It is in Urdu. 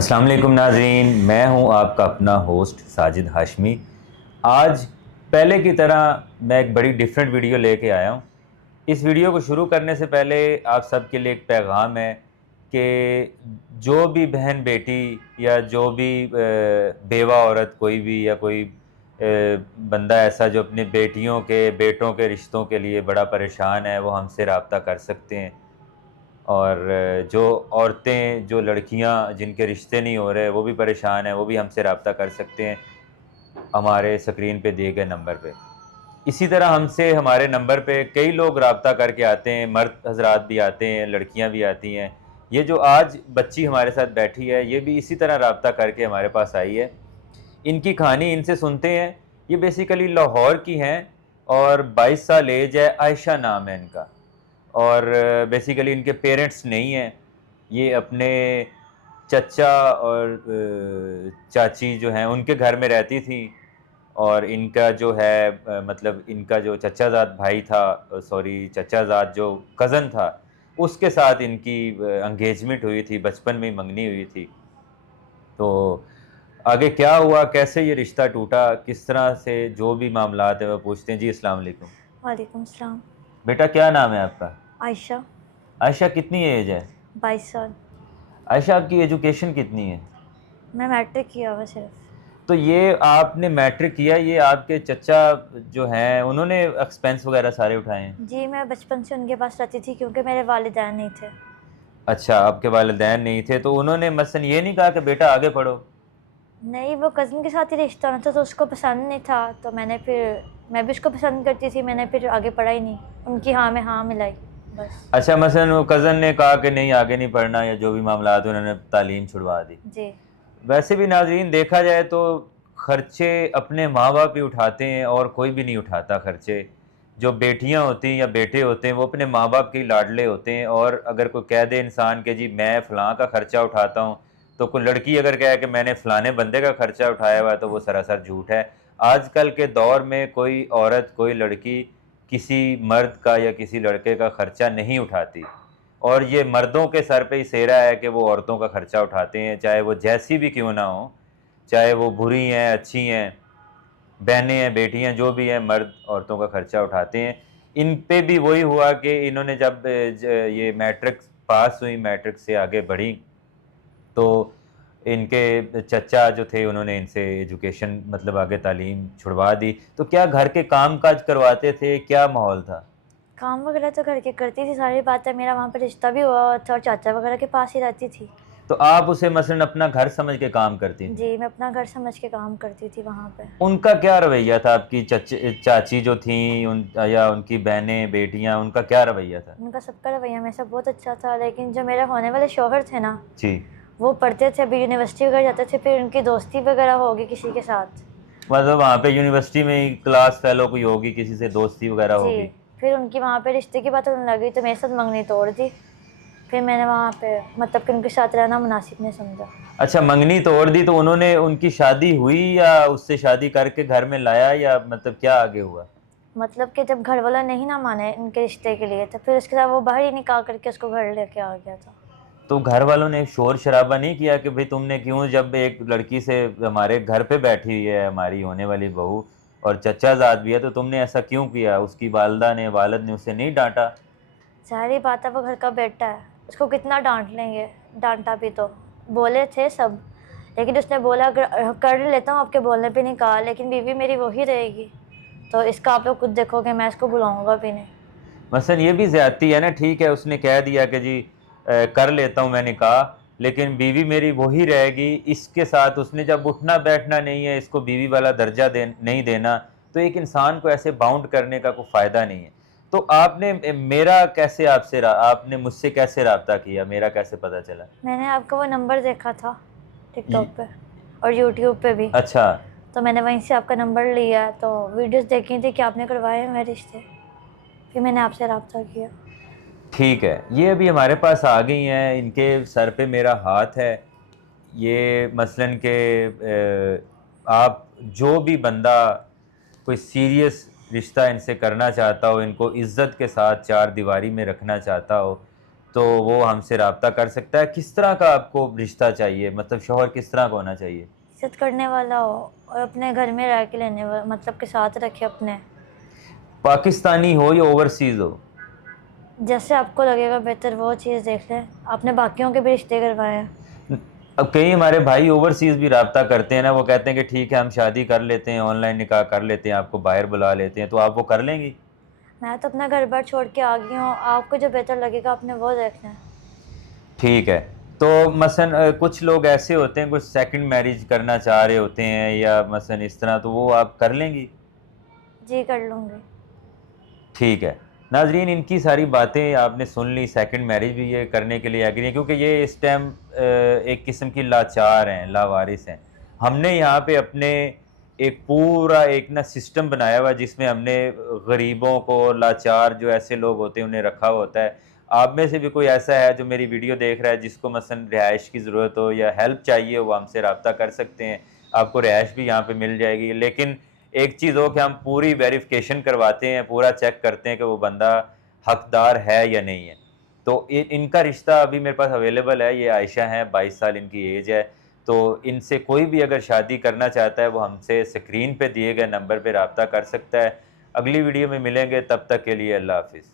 السلام علیکم ناظرین، میں ہوں آپ کا اپنا ہوسٹ ساجد ہاشمی۔ آج پہلے کی طرح میں ایک بڑی ڈیفرنٹ ویڈیو لے کے آیا ہوں۔ اس ویڈیو کو شروع کرنے سے پہلے آپ سب کے لیے ایک پیغام ہے کہ جو بھی بہن بیٹی یا جو بھی بیوہ عورت کوئی بھی یا کوئی بندہ ایسا جو اپنی بیٹیوں کے بیٹوں کے رشتوں کے لیے بڑا پریشان ہے، وہ ہم سے رابطہ کر سکتے ہیں۔ اور جو عورتیں جو لڑکیاں جن کے رشتے نہیں ہو رہے وہ بھی پریشان ہیں، وہ بھی ہم سے رابطہ کر سکتے ہیں ہمارے اسکرین پہ دیے گئے نمبر پہ۔ اسی طرح ہم سے ہمارے نمبر پہ کئی لوگ رابطہ کر کے آتے ہیں، مرد حضرات بھی آتے ہیں، لڑکیاں بھی آتی ہیں۔ یہ جو آج بچی ہمارے ساتھ بیٹھی ہے یہ بھی اسی طرح رابطہ کر کے ہمارے پاس آئی ہے۔ ان کی کہانی ان سے سنتے ہیں۔ یہ بیسیکلی لاہور کی ہیں اور 22 سال ایج ہے، عائشہ نام ہے ان کا، اور بیسیکلی ان کے پیرنٹس نہیں ہیں۔ یہ اپنے چچا اور چاچی جو ہیں ان کے گھر میں رہتی تھی، اور ان کا جو ہے مطلب ان کا جو چچا زاد بھائی تھا، چچا زاد جو کزن تھا، اس کے ساتھ ان کی انگیجمنٹ ہوئی تھی، بچپن میں ہی منگنی ہوئی تھی۔ تو آگے کیا ہوا، کیسے یہ رشتہ ٹوٹا، کس طرح سے جو بھی معاملات ہیں وہ پوچھتے ہیں۔ جی السلام علیکم۔ وعلیکم السلام۔ بیٹا کیا نام ہے آپ کا؟ عائشہ، عائشہ کتنی ایج ہے؟ 22 سال۔ عائشہ آپ کی ایجوکیشن کتنی ہے؟ میں میٹرک کیا ہوا صرف۔ تو یہ آپ نے میٹرک کیا، یہ آپ کے چچا جو ہیں انہوں نے ایکسپینس وغیرہ سارے اٹھائے ہیں؟ جی میں بچپن سے ان کے پاس رہتی تھی کیونکہ میرے والدین نہیں تھے۔ اچھا، آپ کے والدین نہیں تھے تو انہوں نے مثلا یہ نہیں کہا کہ بیٹا آگے پڑھو؟ نہیں، وہ کزن کے ساتھ ہی رشتہ ہونا تھا تو اس کو پسند نہیں تھا، تو میں بھی اس کو پسند کرتی تھی، میں نے پھر آگے پڑھا ہی نہیں، ان کی ہاں میں ہاں ملائی بس۔ اچھا، مثلا وہ کزن نے کہا کہ نہیں آگے نہیں پڑھنا یا جو بھی معاملات انہوں نے تعلیم چھڑوا دی۔ جی ویسے بھی ناظرین دیکھا جائے تو خرچے اپنے ماں باپ ہی اٹھاتے ہیں اور کوئی بھی نہیں اٹھاتا خرچے۔ جو بیٹیاں ہوتی ہیں یا بیٹے ہوتے ہیں وہ اپنے ماں باپ کے لاڈلے ہوتے ہیں، اور اگر کوئی کہہ دے انسان کہ جی میں فلاں کا خرچہ اٹھاتا ہوں، تو کوئی لڑکی اگر کہے کہ میں نے فلانے بندے کا خرچہ اٹھایا ہوا ہے تو وہ سراسر جھوٹ ہے۔ آج کل کے دور میں کوئی عورت کوئی لڑکی کسی مرد کا یا کسی لڑکے کا خرچہ نہیں اٹھاتی، اور یہ مردوں کے سر پہ ہی سیرا ہے کہ وہ عورتوں کا خرچہ اٹھاتے ہیں، چاہے وہ جیسی بھی کیوں نہ ہوں، چاہے وہ بری ہیں اچھی ہیں، بہنیں ہیں بیٹیاں جو بھی ہیں، مرد عورتوں کا خرچہ اٹھاتے ہیں۔ ان پہ بھی وہی ہوا کہ انہوں نے جب یہ میٹرک پاس ہوئی، میٹرک سے آگے بڑھی، تو ان کے چچا جو تھے انہوں نے ان سے ایجوکیشن مطلب آگے تعلیم چھڑوا دی۔ تو کیا گھر کے کام کاج کرواتے تھے، کیا ماحول تھا؟ کام وغیرہ تو گھر کے کرتی تھی ساری باتیں، میرا وہاں پہ رشتہ بھی ہوا تھا اور چاچا وغیرہ کے پاس ہی رہتی تھی۔ تو آپ اسے مثلا اپنا گھر سمجھ کے کام کرتی تھیں؟ جی میں اپنا گھر سمجھ کے کام کرتی تھی وہاں پہ۔ ان کا کیا رویہ تھا؟ آپ کی چاچی جو تھیں یا ان کی بہنیں بیٹیاں، ان کا کیا رویہ تھا؟ ان کا سب کا رویہ میرے سے بہت اچھا تھا، لیکن جو میرے ہونے والے شوہر تھے نا جی، وہ پڑھتے تھے، ابھی یونیورسٹی وغیرہ جاتے تھے، پھر ان کی دوستی وغیرہ ہوگی کسی کے ساتھ۔ مطلب وہاں پہ یونیورسٹی میں ہی کلاس فیلو کوئی ہوگی، کسی سے دوستی وغیرہ جی ہوگی؟ پھر ان کی وہاں پہ رشتے کی بات ہونے لگی تو میرے ساتھ منگنی توڑ دی، پھر میں نے وہاں پہ مطلب کہ ان کے ساتھ رہنا مناسب نہیں سمجھا۔ اچھا، منگنی توڑ دی تو انہوں نے ان کی شادی ہوئی یا اس سے شادی کر کے گھر میں لایا، یا مطلب کیا آگے ہوا؟ مطلب کہ جب گھر والوں نے ہی نہ مانے ان کے رشتے کے لیے تو پھر اس کے ساتھ وہ باہر ہی نکاح کر کے اس کو گھر لے کے آ گیا تھا۔ تو گھر والوں نے شور شرابہ نہیں کیا کہ بھئی تم نے کیوں، جب ایک لڑکی سے ہمارے گھر پہ بیٹھی ہوئی ہے ہماری ہونے والی بہو اور چچا زاد بھی ہے، تو تم نے ایسا کیوں کیا؟ اس کی والدہ نے والد نے اسے نہیں ڈانٹا؟ ظاہری بات ہے وہ گھر کا بیٹا ہے، اس کو کتنا ڈانٹ لیں گے، ڈانٹا بھی تو بولے تھے سب، لیکن اس نے بولا اگر کر لیتا ہوں آپ کے بولنے پہ نہیں کہا، لیکن بیوی میری وہی رہے گی، تو اس کا آپ لوگ خود دیکھو کہ میں اس کو بلاؤں گا بھی نہیں۔ مثلا یہ بھی زیادتی ہے نا، ٹھیک ہے اس نے کہہ دیا کہ جی کر لیتا ہوں میں نے کہا، لیکن بیوی میری وہی رہے گی، اس کے ساتھ اس نے جب اٹھنا بیٹھنا نہیں ہے، اس کو بیوی والا درجہ نہیں دینا، تو ایک انسان کو ایسے باؤنڈ کرنے کا کوئی فائدہ نہیں ہے۔ تو آپ نے میرا کیسے آپ نے مجھ سے کیسے رابطہ کیا، میرا کیسے پتہ چلا؟ میں نے آپ کا وہ نمبر دیکھا تھا ٹک ٹاک پہ اور یوٹیوب پہ بھی، اچھا، تو میں نے وہیں سے آپ کا نمبر لیا، تو ویڈیوز دیکھی تھی کہ آپ نے کروائے ہوئے رشتے، پھر میں نے آپ سے رابطہ کیا۔ ٹھیک ہے، یہ ابھی ہمارے پاس آ گئی ہیں، ان کے سر پہ میرا ہاتھ ہے۔ یہ مثلاً کہ آپ جو بھی بندہ کوئی سیریس رشتہ ان سے کرنا چاہتا ہو، ان کو عزت کے ساتھ چار دیواری میں رکھنا چاہتا ہو، تو وہ ہم سے رابطہ کر سکتا ہے. کس طرح کا آپ کو رشتہ چاہیے, مطلب شوہر کس طرح کا ہونا چاہیے؟ عزت کرنے والا ہو اور اپنے گھر میں رہ کے لینے والا, مطلب کے ساتھ رکھے اپنے. پاکستانی ہو یا اوورسیز ہو؟ جیسے آپ کو لگے گا بہتر وہ چیز دیکھ لیں. آپ نے باقیوں کے بھی رشتے کروائے ہیں. اب کئی ہمارے بھائی اوورسیز بھی رابطہ کرتے ہیں نا, وہ کہتے ہیں کہ ٹھیک ہے ہم شادی کر لیتے ہیں, آن لائن نکاح کر لیتے ہیں, آپ کو باہر بلا لیتے ہیں, تو آپ وہ کر لیں گی؟ میں تو اپنا گھر بار چھوڑ کے آ گئی ہوں, آپ کو جو بہتر لگے گا آپ نے وہ دیکھنا ہے. ٹھیک ہے. تو مثلا کچھ لوگ ایسے ہوتے ہیں, کچھ سیکنڈ میرج کرنا چاہ رہے ہوتے ہیں یا مثلا اس طرح, تو وہ آپ کر لیں گی؟ جی کر لوں گی. ٹھیک ہے. ناظرین, ان کی ساری باتیں آپ نے سن لی. سیکنڈ میرج بھی یہ کرنے کے لیے ایگری ہیں, کیونکہ یہ اس ٹائم ایک قسم کی لاچار ہیں, لاوارث ہیں. ہم نے یہاں پہ اپنے ایک پورا ایک نا سسٹم بنایا ہوا جس میں ہم نے غریبوں کو, لاچار جو ایسے لوگ ہوتے ہیں انہیں رکھا ہوا ہوتا ہے. آپ میں سے بھی کوئی ایسا ہے جو میری ویڈیو دیکھ رہا ہے جس کو مثلا رہائش کی ضرورت ہو یا ہیلپ چاہیے, وہ ہم سے رابطہ کر سکتے ہیں. آپ کو رہائش بھی یہاں پہ مل جائے گی. لیکن ایک چیز ہو کہ ہم پوری ویریفیکیشن کرواتے ہیں, پورا چیک کرتے ہیں کہ وہ بندہ حقدار ہے یا نہیں ہے. تو ان کا رشتہ ابھی میرے پاس اویلیبل ہے. یہ عائشہ ہیں, 22 سال ان کی ایج ہے. تو ان سے کوئی بھی اگر شادی کرنا چاہتا ہے وہ ہم سے اسکرین پہ دیے گئے نمبر پہ رابطہ کر سکتا ہے. اگلی ویڈیو میں ملیں گے, تب تک کے لیے اللہ حافظ.